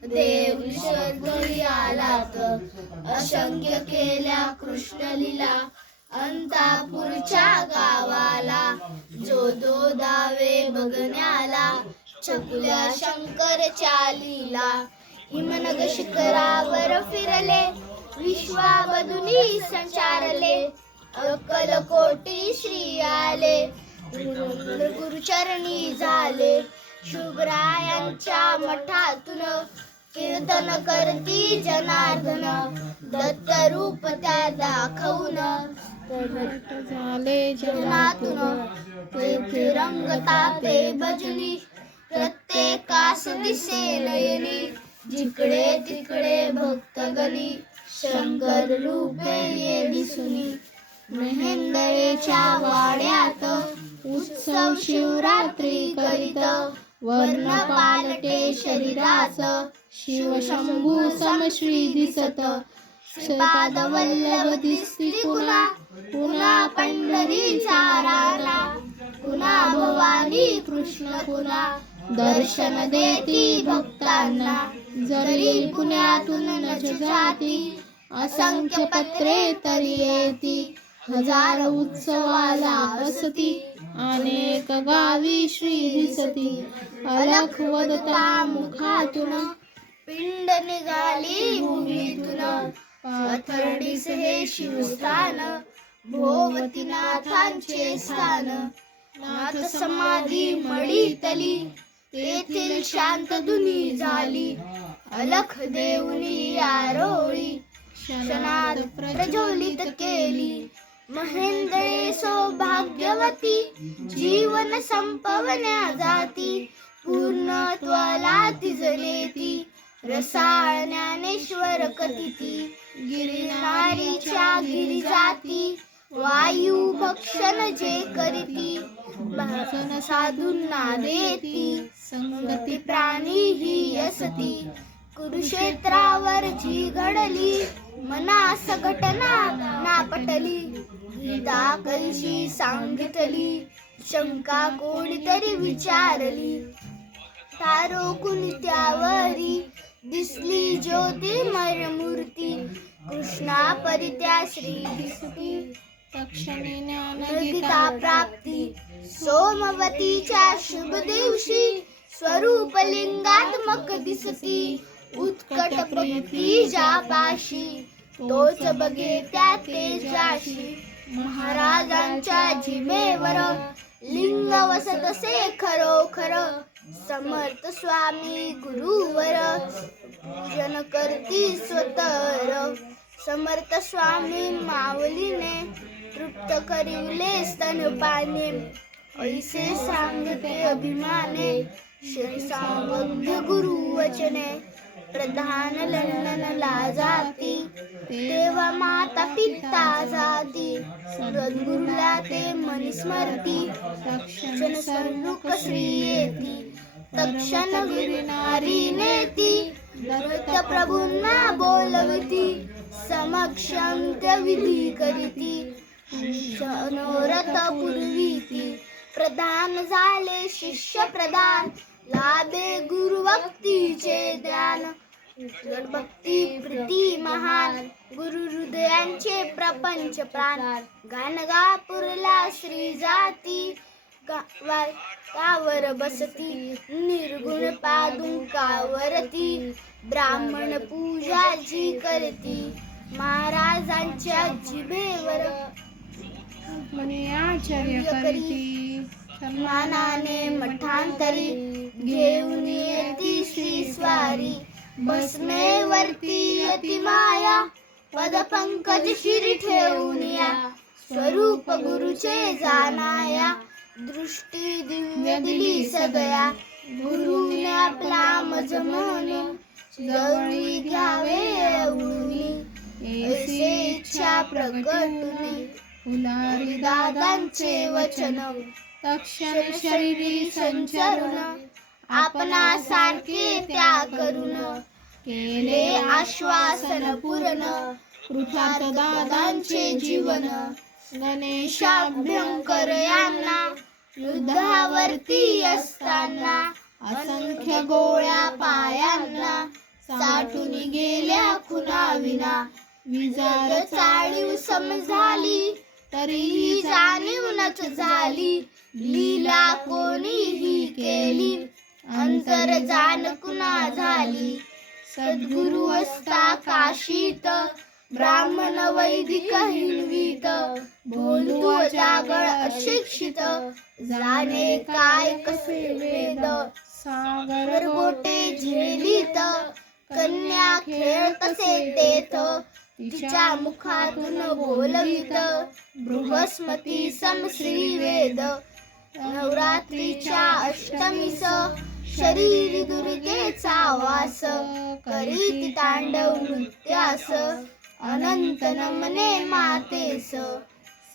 देव निसर्गही आलात, असंख्य केल्या कृष्ण लीला. अंतापूरच्या गावाला जो दावे बघण्याला, छकुल्या शंकरच्या लीला. हिमनग शिखरावर फिरले, विश्वाबधुनी संचारले. अक्कलकोटी श्री आले, गुरुचरणी झाले. शुभरायांच्या मठातून कीर्तन करती जनार्दन. दत्त रूप त्या दाखवून झाले जनातून. तेथे रंगताते भजनी, प्रत्येकास दिसे नयनी. जिकडे तिकडे भक्तगणी, शंकर रूपे ये दिसुनी. महेंद्रेच्या वाड्यात उत्सव शिवरात्री करीत. वर्ण पालटे शरीराच, शिव शंभू समश्री दिसत. श्रीपाद वल्लभ दिसती कुणा, कुणा पंढरीचा राणा. कुणा भवानी कृष्ण कुणा, दर्शन देती भक्तांना. जरी पुण्यातून नज जाती, असंख्य पत्रे तरी येती. हजार उत्सवाला असती, अनेक गावी श्री दिसती. अलख वदता मुखातून, पिंड निघाली भूमीतून. पाथर्डीस हे शिवस्थान, भोवतीनाथांचे स्थान. नाथ समाधी मळीतली, तेथील शांत धुनी झाली. अलख देऊनी आरोळी, क्षणात प्रज्वलित केली. महेंद्रे सौभाग्यवती, जीवन संपवण्या जाती. पूर्णत्वाला तिजलेती, रसाळ ज्ञानेश्वर कथिती. गिरिनारीच्या गिरी जाती, वायू भक्षण जे करीती. भाषण साधूंना देती, संगती प्राणी ही असती. कुरुक्षेत्रावर जी घडली, मनास घटना ना पटली. गीता कलशी सांगितली, शंका कोणीतरी विचारली. तारोकुन त्यावरी, दिसली ज्योतिर्मय मूर्ती. कृष्णा परित्या श्री दिसती, तक्षणी ज्ञानगीता प्राप्ती. सोमवतीच्या शुभ दिवशी, स्वरूप लिंगात्मक दिसती. उत्कट भक्ती जापाशी, तोच बघे त्या तेजाशी. महाराजांच्या जिभेवर, लिंग वसतसे खरोखर. समर्थ स्वामी गुरुवर, पूजन करती स्वतर. समर्थ स्वामी माऊलीने, तृप्त करिवले स्तनपाने. ऐसे सांगते अभिमाने, श्रीसांगत्य गुरु वचने. प्रधान लंडनला जाती, तेव्हा माता पिता जाती. सद्गुरुला ते मनी स्मरती, तक्षण सन्मुख श्री येती. तक्षण गिरिनारी नेती, दत्त प्रभूंना बोलविती. समक्ष अंत्यविधी करीती, मनोरथ पुरविती. प्रधान झाले शिष्य प्रधान, लाभे गुरुभक्तीचे ज्ञान. भक्ती प्रीती महान, गुरु हृदयांचे प्रपंच प्राण. गाणगापूरला श्री जाती, कावर बसती. निर्गुण पादुकावरती, ब्राह्मण पूजा जी करती. महाराजांच्या जिभेवर आचार्य करीती. सन्मानाने मठांतरी, घेऊन येती श्री स्वारी. भस्मेवरती अति माया, पद पंकज शिरी ठेवून या. स्वरूप गुरुचे जाणाया, दृष्टी दिव्य दिली सदया. गुरुने आपला मज मन, जवळी घ्यावे उनी. ऐसे इच्छा प्रकटुनी, फुलारी दादांचे वचन. तक्षण शरीरी संचरण, आपणा सारखे त्या करून. केले आश्वासन पूर्ण, कृतार्थ दादांचे जीवन. गणेशाभ्यंकर यांना, युद्धावरती असताना. असंख्य गोळ्या पायांना, दाटून गेल्या खुणाविना. विजार चाळीव समजाली तरीही जाणीवनच झाली. लीला कोणीही केली अंतर जाण कुणा झाली. सद्गुरु असता काशीत ब्राह्मण वैदिक हिणवीत. बोलतो जागळ अशिक्षित जाणे काय कसे वेद. सागर गोटे झेलीत कन्या खेळ तसे तेथ. तिच्या मुखातून बोलवित बृहस्पती सम श्रीवेद. नवरात्रीच्या अष्टमीस शरीरी दुर्गेचा वास. करीत तांडव नृत्यास अनंत नमने मातेस.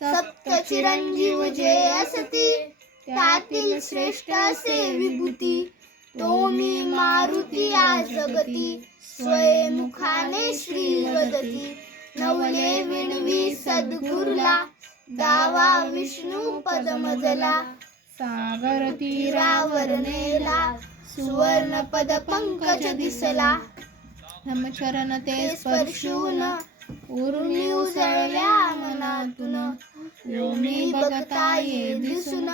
सप्त चिरंजीव जे असती त्यातील श्रेष्ठ असे विभूती. तो मी मारुती या जगती स्वयंमुखाने श्री वदती. नवले विणवी सद्गुरुला दावा विष्णू पदमजला. सागर तीरावर नेला सुवर्ण पद पंकज दिसला. नमचरण ते स्पर्शून उर्मी उजळल्या मनातून. योमी बघता ये दिसून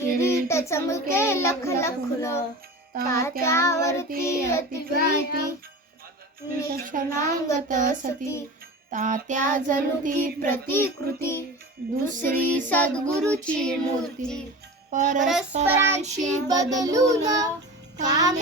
किरीट चमके लख लखुन. तात्यावरती अतिप्रीती निषणांगत सती. तात्या जणू ती प्रतिकृती दुसरी सद्गुरुची मूर्ती. परस्परांशी बदलून कामे